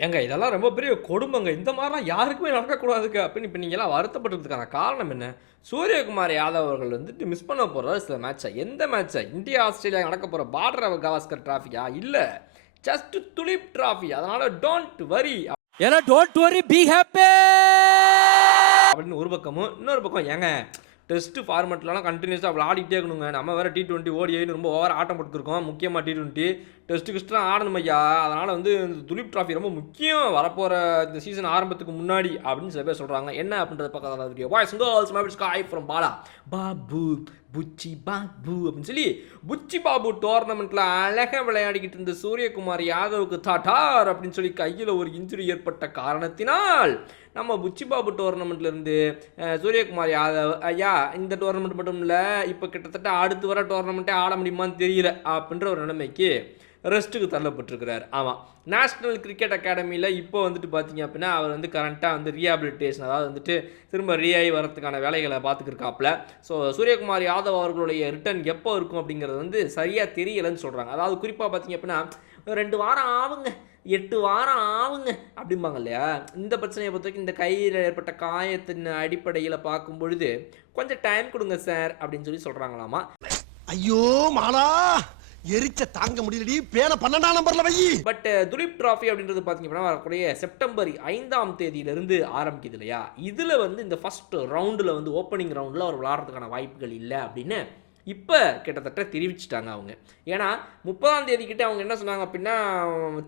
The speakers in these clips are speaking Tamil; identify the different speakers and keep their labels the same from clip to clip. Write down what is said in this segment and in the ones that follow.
Speaker 1: ஏங்க இதெல்லாம் ரொம்ப பெரிய கொடுமைங்க. இந்த மாதிரிலாம் யாருக்குமே நடக்கக்கூடாதுங்க அப்படின்னு இப்போ நீங்கள்லாம் வருத்தப்படுறதுக்கான காரணம் என்ன? சூரியகுமார் யாதவ் அவர்கள் வந்துட்டு மிஸ் பண்ண போகிறார் சில மேட்சை எந்த மேட்சை இந்தியா ஆஸ்திரேலியா நடக்க போகிற பார்டர் கவாஸ்கர் டிராஃபியா இல்லை ஜஸ்ட் துலிப் டிராஃபி அதனால் டோன்ட் வரி
Speaker 2: ஏன்னா டோன்ட் வரி பி ஹாப்பி
Speaker 1: அப்படின்னு ஒரு பக்கமும் இன்னொரு பக்கம் ஏங்க டெஸ்ட் ஃபார்மெட்லாம் கண்டினியூஸாக விளாடிட்டே இருக்கணுங்க. நம்ம வேறு டி டுவெண்ட்டி ஓடிஐன்னு ரொம்ப ஓவர் ஆட்டம் போட்டுருக்கோம் முக்கியமாக டி டுவெண்ட்டி டெஸ்ட்டு கிஸ்ட்லாம் ஆடணும் ஐயா அதனால் வந்து இந்த துலீப் ட்ராஃபி ரொம்ப முக்கியம். வரப்போகிற இந்த சீசன் ஆரம்பத்துக்கு முன்னாடி அப்படின்னு சில பேர் சொல்கிறாங்க என்ன அப்படின்றத பக்கத்தில் video bye girls maybe it's guy from Bala Babu Buchi Babu அப்படின்னு சொல்லி புச்சி பாபு டோர்னமெண்ட்டில் அழகாக விளையாடிக்கிட்டு இருந்த சூரியகுமார் யாதவுக்கு தாட்டார் அப்படின்னு சொல்லி கையில் ஒரு இன்ஜுரி ஏற்பட்ட காரணத்தினால் நம்ம புச்சி பாபு டோர்னமெண்ட்லேருந்து சூரியகுமார் யாதவ் ஐயா இந்த டோர்னமெண்ட் மட்டும் இல்லை இப்போ கிட்டத்தட்ட அடுத்து வர டோர்னமெண்ட்டே ஆட முடியுமான்னு தெரியல அப்படின்ற ஒரு நிலைமைக்கு ரெஸ்ட்டுக்கு தள்ளப்பட்டிருக்கிறார். ஆமாம் நேஷ்னல் கிரிக்கெட் அகாடமியில் இப்போ வந்துட்டு பார்த்தீங்க அப்படின்னா அவர் வந்து கரண்ட்டாக வந்து ரீஹாபிலிட்டேஷன் அதாவது வந்துட்டு திரும்ப ரீஆகி வரதுக்கான வேலைகளை பார்த்துக்கிருக்காப்புல. ஸோ சூரியகுமார் யாதவ் அவர்களுடைய ரிட்டர்ன் எப்போ இருக்கும் அப்படிங்கிறது வந்து சரியாக தெரியலைன்னு சொல்கிறாங்க அதாவது குறிப்பாக பார்த்தீங்க அப்படின்னா ரெண்டு வாரம் ஆகுங்க எட்டு வாரம் ஆகுங்க அப்படிம்பாங்க இல்லையா? இந்த பிரச்சனையை பொறுத்த வரைக்கும் இந்த கையில் ஏற்பட்ட காயத்தின் அடிப்படையில் பார்க்கும் பொழுது கொஞ்சம் டைம் கொடுங்க சார் அப்படின்னு சொல்லி சொல்கிறாங்களாமா
Speaker 3: ஐயோ மாலா! எரிச்ச தாங்க முடியலடி. பேன பன்னெண்டாம் நம்பர்ல வை.
Speaker 1: பட் uh, துலீப் டிராஃபி அப்படின்றது பார்த்தீங்க அப்படின்னா வரக்கூடிய செப்டம்பர் ஐந்தாம் தேதியிலிருந்து ஆரம்பிக்குது இல்லையா? இதுல வந்து இந்த ஃபர்ஸ்ட் ரவுண்டில் வந்து ஓப்பனிங் ரவுண்ட்ல அவர் விளாடுறதுக்கான வாய்ப்புகள் இல்லை அப்படின்னு இப்போ கிட்டத்தட்ட தெரிவிச்சிட்டாங்க அவங்க. ஏன்னா முப்பதாம் தேதி கிட்டே அவங்க என்ன சொன்னாங்க அப்படின்னா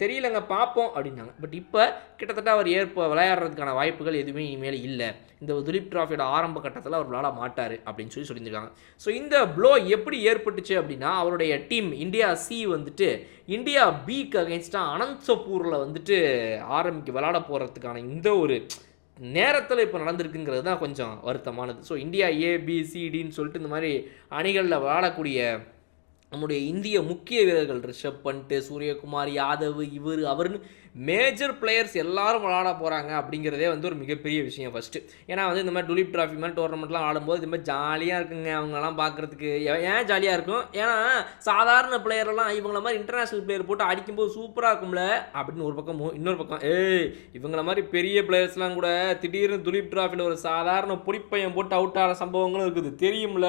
Speaker 1: தெரியலங்க பார்ப்போம் அப்படின்னாங்க. பட் இப்போ கிட்டத்தட்ட அவர் ஏற்ப விளையாடுறதுக்கான வாய்ப்புகள் எதுவுமே இனிமேல் இல்லை. இந்த துலீப் டிராஃபியோட ஆரம்ப கட்டத்தில் அவர் விளையாட மாட்டார் அப்படின்னு சொல்லி சொல்லியிருக்காங்க ஸோ இந்த ப்ளோ எப்படி ஏற்பட்டுச்சு அப்படின்னா அவருடைய டீம் இந்தியா சி வந்துட்டு இந்தியா பிக்கு அகேன்ஸ்டாக அனந்தபூரில் வந்துட்டு ஆரம்பிக்க விளையாட போகிறதுக்கான இந்த ஒரு நேரத்தில் இப்போ நடந்திருக்குங்கிறது தான் கொஞ்சம் வருத்தமானது. ஸோ இந்தியா ஏபிசிடின்னு சொல்லிட்டு இந்த மாதிரி அணிகளில் வாழக்கூடிய நம்முடைய இந்திய முக்கிய வீரர்கள் ரிஷப் பண்ட்டு சூரியகுமார் யாதவ் இவர் அவர்னு மேஜர் பிளேயர்ஸ் எல்லாரும் விளாட போகிறாங்க அப்படிங்கிறதே வந்து ஒரு மிகப்பெரிய விஷயம் ஃபஸ்ட்டு ஏன்னா வந்து இந்த மாதிரி டுலிப் ட்ராஃபி மாதிரி டோர்னமெண்ட்லாம் ஆடும்போது இது மாதிரி ஜாலியாக இருக்குங்க அவங்கெல்லாம் பார்க்குறதுக்கு. ஏன் ஜாலியாக இருக்கும்? ஏன்னா சாதாரண பிளேயர்லாம் இவங்கள மாதிரி இன்டர்நேஷ்னல் பிளேயர் போட்டு அடிக்கும்போது சூப்பராக இருக்கும்ல அப்படின்னு ஒரு பக்கம் இன்னொரு பக்கம் ஏய் இவங்கள மாதிரி பெரிய பிளேயர்ஸ்லாம் கூட திடீர்னு துலீப் ட்ராஃபியில் ஒரு சாதாரண பொடிப்பையன் போட்டு அவுட் ஆகிற சம்பவங்களும் இருக்குது. தெரியும்ல?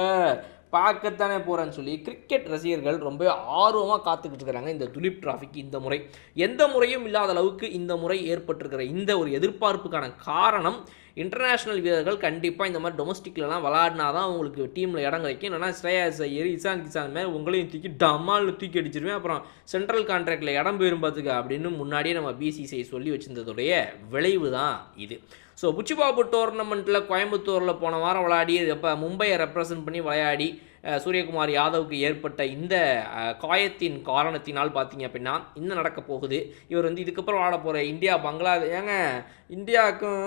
Speaker 1: பார்க்கத்தானே போகிறேன்னு சொல்லி கிரிக்கெட் ரசிகர்கள் ரொம்ப ஆர்வமாக காத்துக்கிட்டு இருக்கிறாங்க இந்த துலிப் டிராஃபிக் இந்த முறை. எந்த முறையும் இல்லாத அளவுக்கு இந்த முறை ஏற்பட்டிருக்கிற இந்த ஒரு எதிர்பார்ப்புக்கான காரணம் இன்டர்நேஷ்னல் வீரர்கள் கண்டிப்பாக இந்த மாதிரி டொமஸ்டிக்லலாம் விளாடினா தான் உங்களுக்கு டீமில் இடம் கிடைக்கும். இல்லைனா ஸ்ரேயாஸ் ஐயர் இசான் கிசான் மாதிரி உங்களையும் தூக்கி டம்மால்னு தூக்கி அடிச்சிருவேன். அப்புறம் சென்ட்ரல் கான்ட்ராக்டில் இடம் போயிரும் பார்த்துக்க அப்படின்னு முன்னாடியே நம்ம பிசிசிஐ சொல்லி வச்சிருந்ததுடைய விளைவு தான் இது. ஸோ புச்சிபாபு டோர்னமெண்ட்டில் கோயம்புத்தூரில் போன வாரம் விளையாடி இப்போ மும்பையை ரெப்ரசன்ட் பண்ணி விளையாடி சூரியகுமார் யாதவுக்கு ஏற்பட்ட இந்த காயத்தின் காரணத்தினால் பார்த்தீங்க அப்படின்னா இன்னும் நடக்க போகுது. இவர் வந்து இதுக்கப்புறம் விளாட போகிற இந்தியா பங்களாதேஷ் ஏங்க இந்தியாவுக்கும்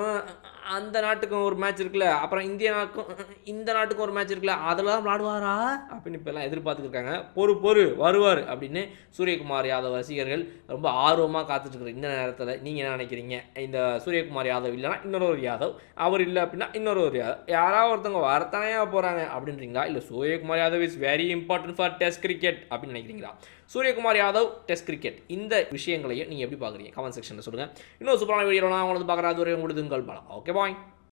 Speaker 1: அந்த நாட்டுக்கும் ஒரு மேட்ச் இருக்குல்ல அப்புறம் இந்தியாவுக்கும் இந்த நாட்டுக்கும் ஒரு மேட்ச் இருக்குல்ல அதெல்லாம் விளாடுவாரா? அப்படின்னு இப்போ எல்லாம் எதிர்பார்த்துருக்காங்க பொறு பொறு வருவார் அப்படின்னு சூரியகுமார் யாதவ் ரசிகர்கள் ரொம்ப ஆர்வமாக காத்துட்ருக்குற இந்த நேரத்தில் நீங்கள் என்ன நினைக்கிறீங்க? இந்த சூரியகுமார் யாதவ் இல்லைனா இன்னொரு ஒரு யாதவ் அவர் இல்லை அப்படின்னா இன்னொரு ஒரு யாதவ். யாராவது ஒருத்தவங்க வரத்தானே போகிறாங்க அப்படின்றீங்களா? இல்லை Suryakumar Yadav is very important for test cricket அப்படின்னு நினைக்கிறீங்களா? Suryakumar Yadav test cricket. இந்த விஷயங்களையும் நீங்கள் எப்படி பார்க்குறீங்க? கமெண்ட் செக்ஷனில் சொல்லுங்கள் இன்னொரு சூப்பரான வீடியோ நான் உங்களுக்கு பார்க்குறது ஒரு உங்களுக்கு உங்கள் பலம் ஓகே பாய்